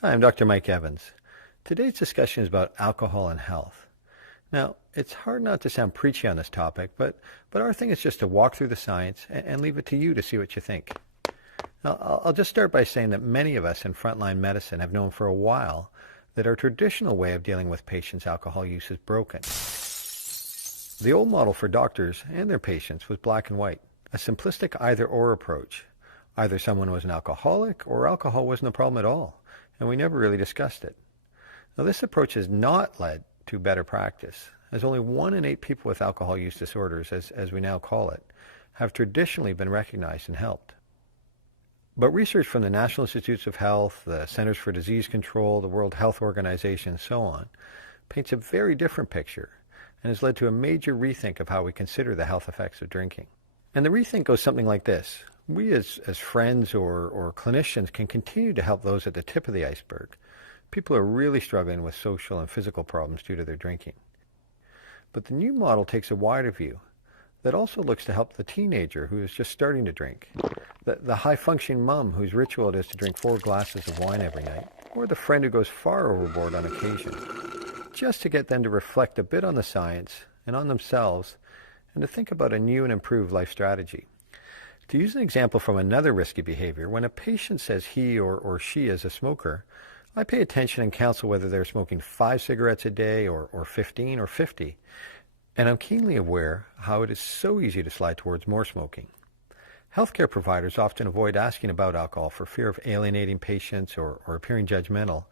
Hi, I'm Dr. Mike Evans. Today's discussion is about alcohol and health. Now, it's hard not to sound preachy on this topic, but our thing is just to walk through the science and leave it to you to see what you think. Now, I'll just start by saying that many of us in frontline medicine have known for a while that our traditional way of dealing with patients' alcohol use is broken. The old model for doctors and their patients was black and white, a simplistic either-or approach. Either someone was an alcoholic or alcohol wasn't a problem at all, and we never really discussed it. Now, this approach has not led to better practice, as only 1 in 8 people with alcohol use disorders, as we now call it, have traditionally been recognized and helped. But research from the National Institutes of Health, the Centers for Disease Control, the World Health Organization, and so on, paints a very different picture and has led to a major rethink of how we consider the health effects of drinking. And the rethink goes something like this. We as friends or clinicians can continue to help those at the tip of the iceberg. People are really struggling with social and physical problems due to their drinking. But the new model takes a wider view that also looks to help the teenager who is just starting to drink, the high-functioning mom whose ritual it is to drink 4 glasses of wine every night, or the friend who goes far overboard on occasion, just to get them to reflect a bit on the science and on themselves and to think about a new and improved life strategy. To use an example from another risky behavior, when a patient says he or she is a smoker, I pay attention and counsel whether they're smoking 5 cigarettes a day or 15 or 50. And I'm keenly aware how it is so easy to slide towards more smoking. Healthcare providers often avoid asking about alcohol for fear of alienating patients or appearing judgmental,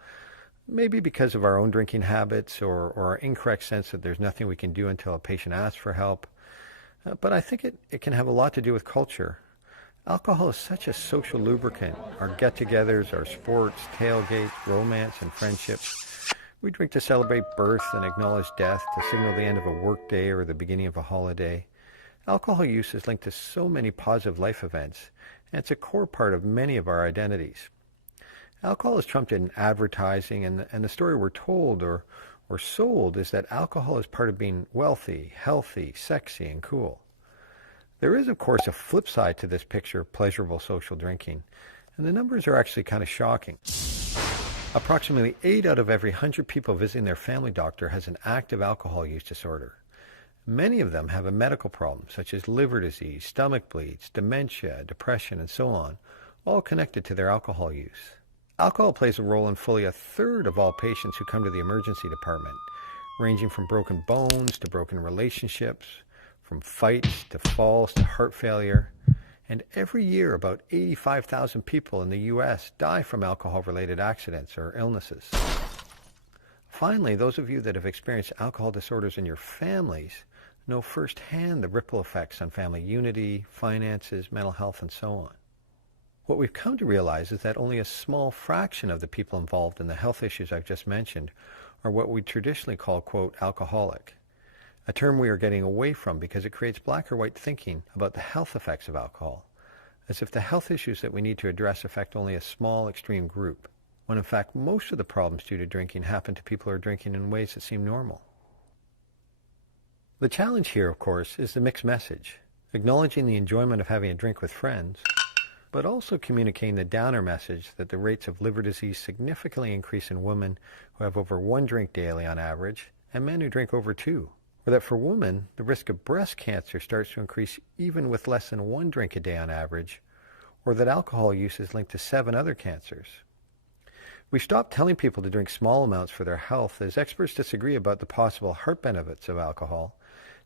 maybe because of our own drinking habits or our incorrect sense that there's nothing we can do until a patient asks for help. But I think it can have a lot to do with culture. Alcohol is such a social lubricant. Our get-togethers, our sports, tailgates, romance, and friendships. We drink to celebrate birth and acknowledge death, to signal the end of a workday or the beginning of a holiday. Alcohol use is linked to so many positive life events, and it's a core part of many of our identities. Alcohol is trumped in advertising, and the story we're told or sold is that alcohol is part of being wealthy, healthy, sexy, and cool. There is, of course, a flip side to this picture of pleasurable social drinking, and the numbers are actually kind of shocking. Approximately 8 out of every 100 people visiting their family doctor has an active alcohol use disorder. Many of them have a medical problem, such as liver disease, stomach bleeds, dementia, depression, and so on, all connected to their alcohol use. Alcohol plays a role in fully 1/3 of all patients who come to the emergency department, ranging from broken bones to broken relationships, from fights to falls to heart failure. And every year, about 85,000 people in the U.S. die from alcohol-related accidents or illnesses. Finally, those of you that have experienced alcohol disorders in your families know firsthand the ripple effects on family unity, finances, mental health, and so on. What we've come to realize is that only a small fraction of the people involved in the health issues I've just mentioned are what we traditionally call, quote, alcoholic, a term we are getting away from because it creates black or white thinking about the health effects of alcohol, as if the health issues that we need to address affect only a small, extreme group, when in fact most of the problems due to drinking happen to people who are drinking in ways that seem normal. The challenge here, of course, is the mixed message, acknowledging the enjoyment of having a drink with friends, but also communicating the downer message that the rates of liver disease significantly increase in women who have over 1 drink daily on average, and men who drink over 2. Or that for women, the risk of breast cancer starts to increase even with less than 1 drink a day on average, or that alcohol use is linked to 7 other cancers. We stopped telling people to drink small amounts for their health as experts disagree about the possible heart benefits of alcohol,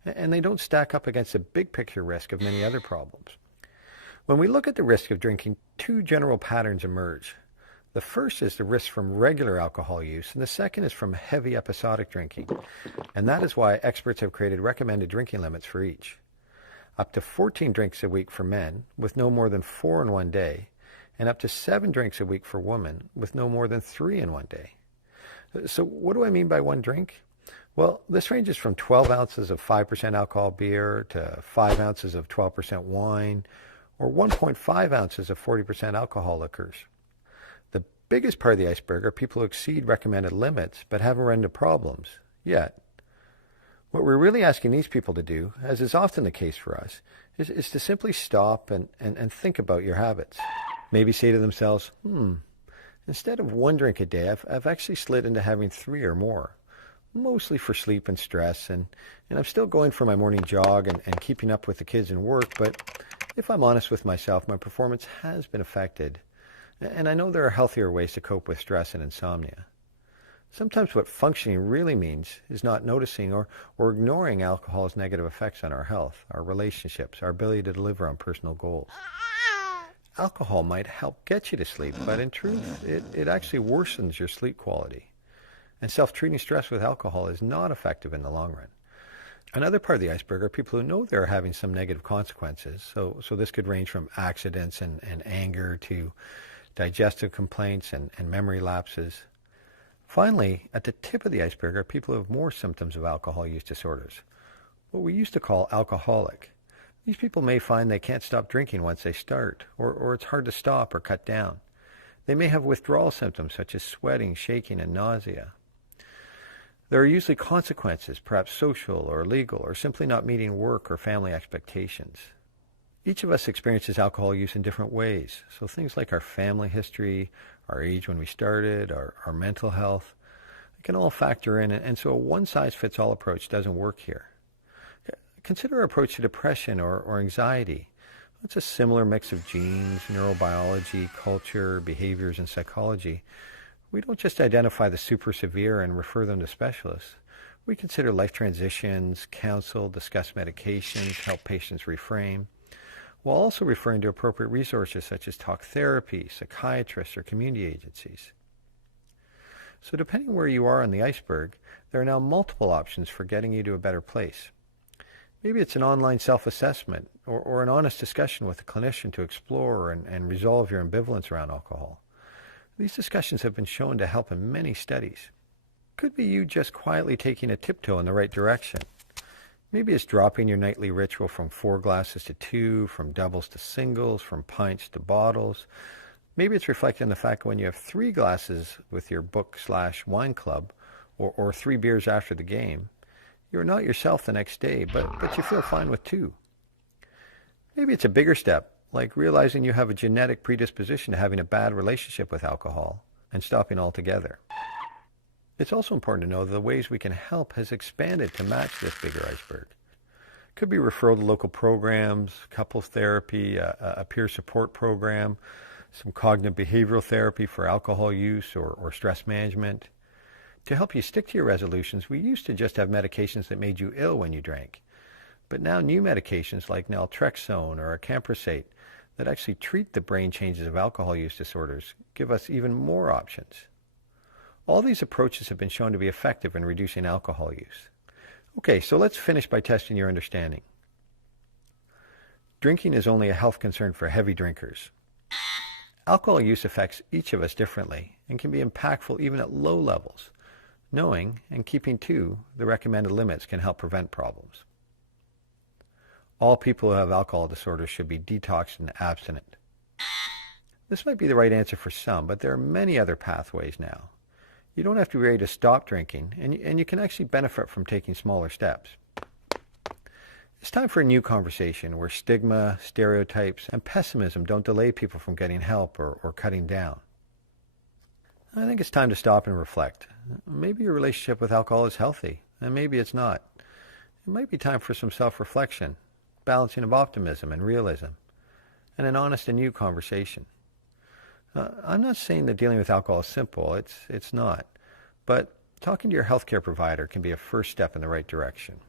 and they don't stack up against the big picture risk of many other problems. When we look at the risk of drinking, 2 general patterns emerge. The first is the risk from regular alcohol use, and the second is from heavy episodic drinking. And that is why experts have created recommended drinking limits for each. Up to 14 drinks a week for men, with no more than 4 in one day, and up to 7 drinks a week for women, with no more than 3 in one day. So what do I mean by 1 drink? Well, this ranges from 12 ounces of 5% alcohol beer to 5 ounces of 12% wine, or 1.5 ounces of 40% alcohol liquors. The biggest part of the iceberg are people who exceed recommended limits but haven't run into problems yet. What we're really asking these people to do, as is often the case for us, is to simply stop and think about your habits. Maybe say to themselves, Instead of one drink a day, I've actually slid into having three or more, mostly for sleep and stress, and I'm still going for my morning jog and keeping up with the kids and work, but if I'm honest with myself, my performance has been affected. And I know there are healthier ways to cope with stress and insomnia. Sometimes what functioning really means is not noticing or ignoring alcohol's negative effects on our health, our relationships, our ability to deliver on personal goals. Alcohol might help get you to sleep, but in truth, it actually worsens your sleep quality. And self-treating stress with alcohol is not effective in the long run. Another part of the iceberg are people who know they're having some negative consequences. So this could range from accidents and anger to digestive complaints and memory lapses. Finally, at the tip of the iceberg are people who have more symptoms of alcohol use disorders, what we used to call alcoholic. These people may find they can't stop drinking once they start, or it's hard to stop or cut down. They may have withdrawal symptoms such as sweating, shaking, and nausea. There are usually consequences, perhaps social or legal, or simply not meeting work or family expectations. Each of us experiences alcohol use in different ways, so things like our family history, our age when we started, our mental health, it can all factor in, and so a one-size-fits-all approach doesn't work here. Consider our approach to depression or anxiety. It's a similar mix of genes, neurobiology, culture, behaviors, and psychology. We don't just identify the super severe and refer them to specialists. We consider life transitions, counsel, discuss medications, help patients reframe, while also referring to appropriate resources such as talk therapy, psychiatrists, or community agencies. So depending where you are on the iceberg, there are now multiple options for getting you to a better place. Maybe it's an online self-assessment or an honest discussion with a clinician to explore and resolve your ambivalence around alcohol. These discussions have been shown to help in many studies. Could be you just quietly taking a tiptoe in the right direction. Maybe it's dropping your nightly ritual from 4 glasses to 2, from doubles to singles, from pints to bottles. Maybe it's reflecting on the fact that when you have 3 glasses with your book/wine club, or 3 beers after the game, you're not yourself the next day, but you feel fine with 2. Maybe it's a bigger step, like realizing you have a genetic predisposition to having a bad relationship with alcohol and stopping altogether. It's also important to know that the ways we can help has expanded to match this bigger iceberg. Could be referral to local programs, couples therapy, a peer support program, some cognitive behavioral therapy for alcohol use or stress management. To help you stick to your resolutions, we used to just have medications that made you ill when you drank. But now new medications like naltrexone or acamprosate that actually treat the brain changes of alcohol use disorders give us even more options. All these approaches have been shown to be effective in reducing alcohol use. Okay, so let's finish by testing your understanding. Drinking is only a health concern for heavy drinkers. Alcohol use affects each of us differently and can be impactful even at low levels. Knowing and keeping to the recommended limits can help prevent problems. All people who have alcohol disorders should be detoxed and abstinent. This might be the right answer for some, but there are many other pathways now. You don't have to be ready to stop drinking, and you can actually benefit from taking smaller steps. It's time for a new conversation where stigma, stereotypes, and pessimism don't delay people from getting help or cutting down. I think it's time to stop and reflect. Maybe your relationship with alcohol is healthy, and maybe it's not. It might be time for some self-reflection, balancing of optimism and realism, and an honest and new conversation. I'm not saying that dealing with alcohol is simple. It's not. But talking to your healthcare provider can be a first step in the right direction.